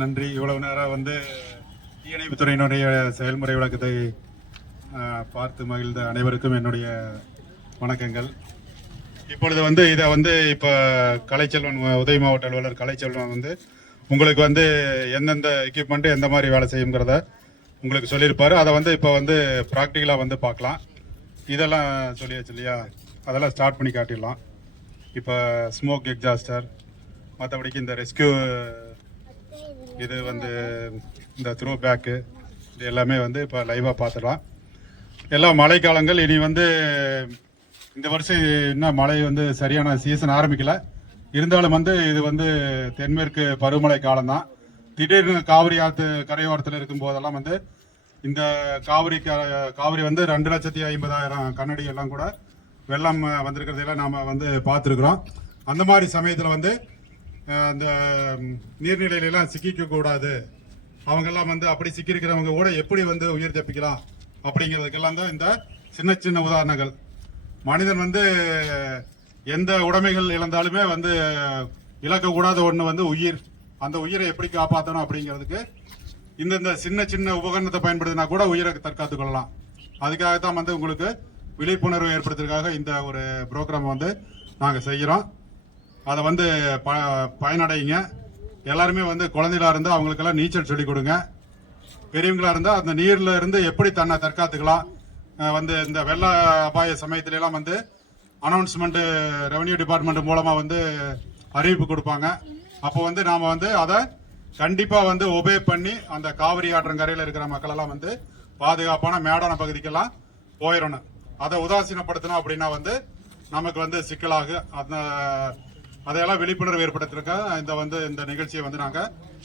நன்றி. இவ்வளவு நேரம் வந்து தீயணைப்புத்துறையினுடைய செயல்முறை விளக்கத்தை பார்த்து மகிழ்ந்த அனைவருக்கும் என்னுடைய வணக்கங்கள். இப்பொழுது வந்து இதை வந்து இப்போ கலைச்செல்வன் உதவி மாவட்ட அலுவலர் கலைச்செல்வன் வந்து உங்களுக்கு வந்து எந்தெந்த எக்யூப்மெண்ட் எந்த மாதிரி வேலை செய்யுங்கிறத உங்களுக்கு சொல்லியிருப்பாரு. அதை வந்து இப்போ வந்து ப்ராக்டிக்கலாக வந்து பார்க்கலாம். இதெல்லாம் சொல்லியாச்சு இல்லையா, அதெல்லாம் ஸ்டார்ட் பண்ணி காட்டிடலாம். இப்போ ஸ்மோக் எக்ஸாஸ்டர், மற்றபடிக்கு இந்த ரெஸ்கியூ, இது வந்து இந்த த்ரோ பேக்கு, இது எல்லாமே வந்து இப்போ லைவாக பார்த்துடலாம். எல்லாம் மழைக்காலங்கள். இனி வந்து இந்த வருஷம் இன்னும் மழை வந்து சரியான சீசன் ஆரம்பிக்கல. இருந்தாலும் வந்து இது வந்து தென்மேற்கு பருவமழை காலம்தான். திடீர்னு காவிரி ஆற்று கரையோரத்தில் இருக்கும் போதெல்லாம் வந்து இந்த காவிரி வந்து 2,50,000 கண்ணாடி எல்லாம் கூட வெள்ளம் வந்திருக்கிறதெல்லாம் நாம் வந்து பார்த்துருக்குறோம். அந்த மாதிரி சமயத்தில் வந்து அந்த நீர்நிலையிலாம் சிக்கிக்க கூடாது, அவங்கெல்லாம் வந்து அப்படி சிக்கியிருக்கிறவங்க கூட எப்படி வந்து உயிர் தப்பிக்கலாம் அப்படிங்கிறதுக்கெல்லாம் தான் இந்த சின்ன சின்ன உதாரணங்கள். மனிதன் வந்து எந்த உடைமைகள் இழந்தாலுமே வந்து இழக்கக்கூடாத ஒன்று வந்து உயிர். அந்த உயிரை எப்படி காப்பாற்றணும் அப்படிங்கிறதுக்கு இந்த சின்ன சின்ன உபகரணத்தை பயன்படுத்தினா கூட உயிரை தற்காத்துக் கொள்ளலாம். அதுக்காகத்தான் வந்து உங்களுக்கு விழிப்புணர்வு ஏற்படுத்துறதுக்காக இந்த ஒரு ப்ரோக்ராம் வந்து நாங்கள் செய்கிறோம். அதை வந்து பயனடைங்க. எல்லாருமே வந்து குழந்தைகளா இருந்தால் அவங்களுக்கெல்லாம் நீச்சல் சொல்லிக் கொடுங்க. பெரியவங்களா இருந்தால் அந்த நீர்ல இருந்து எப்படி தன்னை தற்காத்துக்கலாம், வந்து இந்த வெள்ள அபாய சமயத்துல எல்லாம் வந்து அனௌன்ஸ்மெண்ட் ரெவன்யூ டிபார்ட்மெண்ட் மூலமா வந்து அறிவிப்பு கொடுப்பாங்க. அப்போ வந்து நாம வந்து அதை கண்டிப்பா வந்து ஒபே பண்ணி அந்த காவிரி ஆற்றங்கரையில் இருக்கிற மக்கள் எல்லாம் வந்து பாதுகாப்பான மேடான பகுதிக்கெல்லாம் போயிடணும். அதை உதாசீனப்படுத்தணும் அப்படின்னா வந்து நமக்கு வந்து சிக்கலாக அதையெல்லாம் விழிப்புணர்வு ஏற்படுத்திருக்க இந்த நிகழ்ச்சியை வந்து நாங்க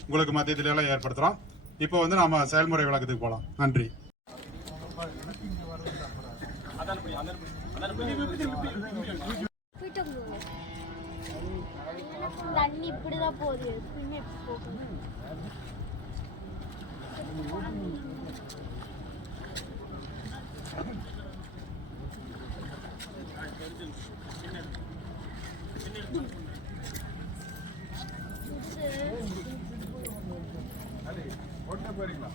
உங்களுக்கு மத்தியத்தில எல்லாம் ஏற்படுத்துறோம். இப்போ வந்து நாம செயல்முறை விளக்கத்துக்கு போலாம். நன்றி. தண்ணி இப்படிதான் போகுது. போறீங்களா?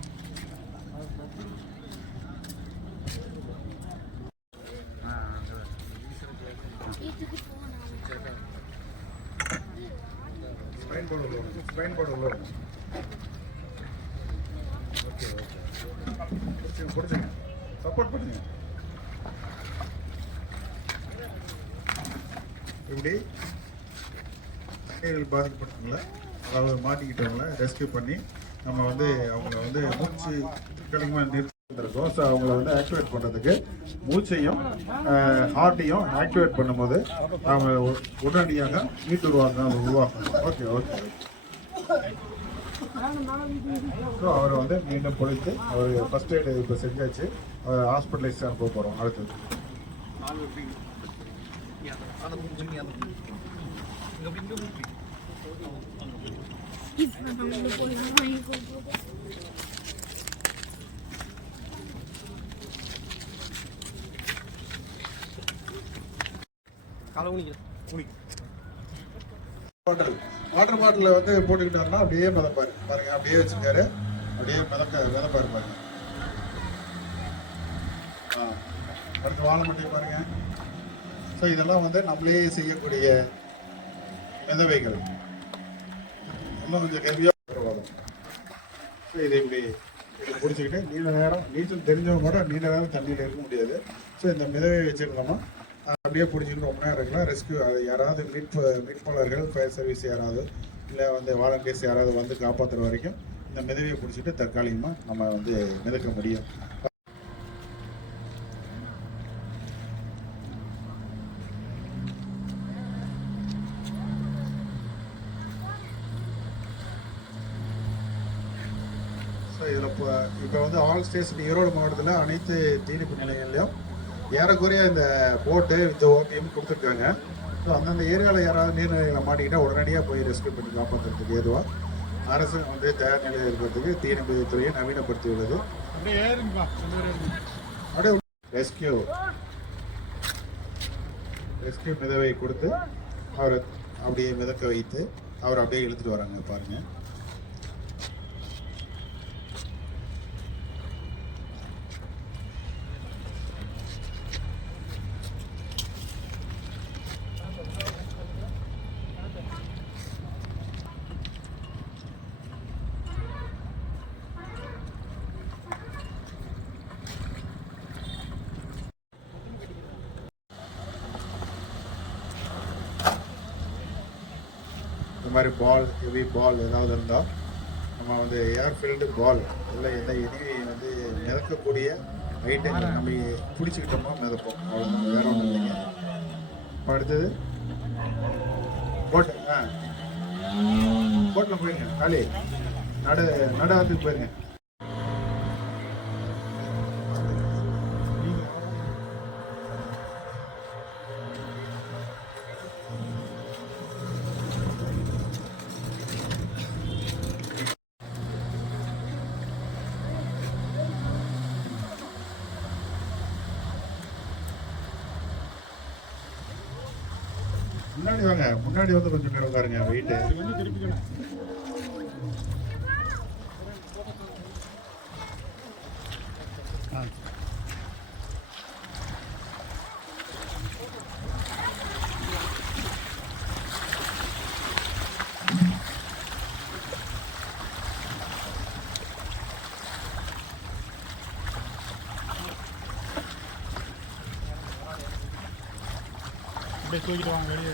ஸ்பைன் போர்டு உள்ள ஓகே பிடிச்சிங்க, சப்போர்ட் பண்ணுங்க. இப்படி பாதிக்கப்பட்டவங்கள, அதாவது மாட்டிக்கிட்டவங்கள ரெஸ்கியூ பண்ணி நம்ம வந்து அவங்கள வந்து மூச்சு கிளம்பி நிறுத்திருக்கோம். ஸோ அவங்கள வந்து ஆக்டிவேட் பண்ணுறதுக்கு மூச்சையும் ஹார்ட்டையும் ஆக்டிவேட் பண்ணும்போது அவங்க உடனடியாக மீட்டு உருவாக்கணும். Okay okay. ஸோ அவரை வந்து மீண்டும் பொழித்து அவர் ஃபர்ஸ்ட் எய்டு இப்போ செஞ்சாச்சு. அவர் ஹாஸ்பிட்டலைஸ் தான் போக போகிறோம். அடுத்தது வாட்டர் பாட்டில் வந்து போட்டுக்கிட்டாருன்னா அப்படியே மிதப்பாரு பாருங்க. அப்படியே வச்சிருக்காரு, அப்படியே மிதப்பாரு பாருங்க. அடுத்து வாழைமட்டை பாருங்க. ஸோ இதெல்லாம் வந்து நம்மளே செய்யக்கூடிய மிதவைகள். இன்னும் கொஞ்சம் ஹெவியாக வரும். ஸோ இதை இப்படி பிடிச்சிக்கிட்டு நீண்ட நேரம் நீச்சல் தெரிஞ்சவங்க கூட நீண்ட நேரம் தண்ணியில் இருக்க முடியாது. ஸோ இந்த மிதவை வச்சுருந்தோம்னா அப்படியே பிடிச்சிக்கிட்டு ரொம்ப நேரம் இருக்கலாம். ரெஸ்கியூ அது யாராவது மீட்பாளர்கள், ஃபயர் சர்வீஸ் யாராவது இல்லை வந்து வாலண்டியர்ஸ் யாராவது வந்து காப்பாற்றுற வரைக்கும் இந்த மிதவையை பிடிச்சிட்டு தற்காலிகமாக நம்ம வந்து மிதக்க முடியும். இதில் இப்போ வந்து ஆல் ஸ்டேஷன் ஈரோடு மாவட்டத்தில் அனைத்து தீயணைப்பு நிலையங்கள்லையும் ஏறக்குறைய இந்த போட்டு இந்த ஓபிஎம் கொடுத்துருக்காங்க. ஸோ அந்தந்த ஏரியாவில் யாராவது நீர்நிலைகளை மாட்டிக்கிட்டால் உடனடியாக போய் ரெஸ்கியூ பண்ணி காப்பாற்றுறதுக்கு ஏதுவாக அரசு வந்து தயார் நிலையில் இருக்கிறதுக்கு தீயணைப்பு துறையை நவீனப்படுத்தியுள்ளது. அப்படியே ரெஸ்கியூ மிதவை கொடுத்து அவரை அப்படியே மிதக்க வைத்து அவரை அப்படியே இழுத்துட்டு வராங்க பாருங்க. இந்த மாதிரி பால் ஹெவி பால் ஏதாவது இருந்தால் நம்ம வந்து ஏர் ஃபில்டு பால் இல்லை எதையும் வந்து மிதக்கக்கூடிய ஐட்டங்கள் நம்ம பிடிச்சிக்கிட்டோமோ மிதப்போம், அவ்வளோதான், வேற ஒன்றும் இல்லைங்க. இப்போ அடுத்தது போட்டு போட்டில் போயிருங்க, காலி நடாத்துக்கு போயிருங்க. முன்னாடி வாங்க, முன்னாடி வந்து கொஞ்சம் பேர் உட்காருங்க, வெயிட்டு வந்து திருப்பிக்கணும். அப்படியே தூக்கிட்டு வாங்க வெளியே.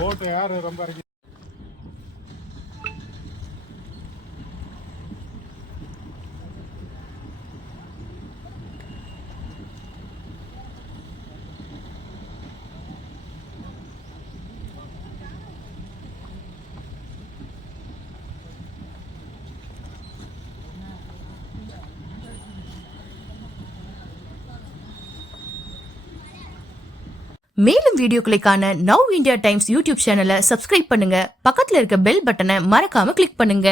போட்டு யார் ரொம்ப இருக்கு. மேலும் வீடியோக்களை காண நவ் இந்தியா டைம்ஸ் யூடியூப் சேனலை சப்ஸ்கிரைப் பண்ணுங்க. பக்கத்துல இருக்க பெல் பட்டனை மறக்காம கிளிக் பண்ணுங்க.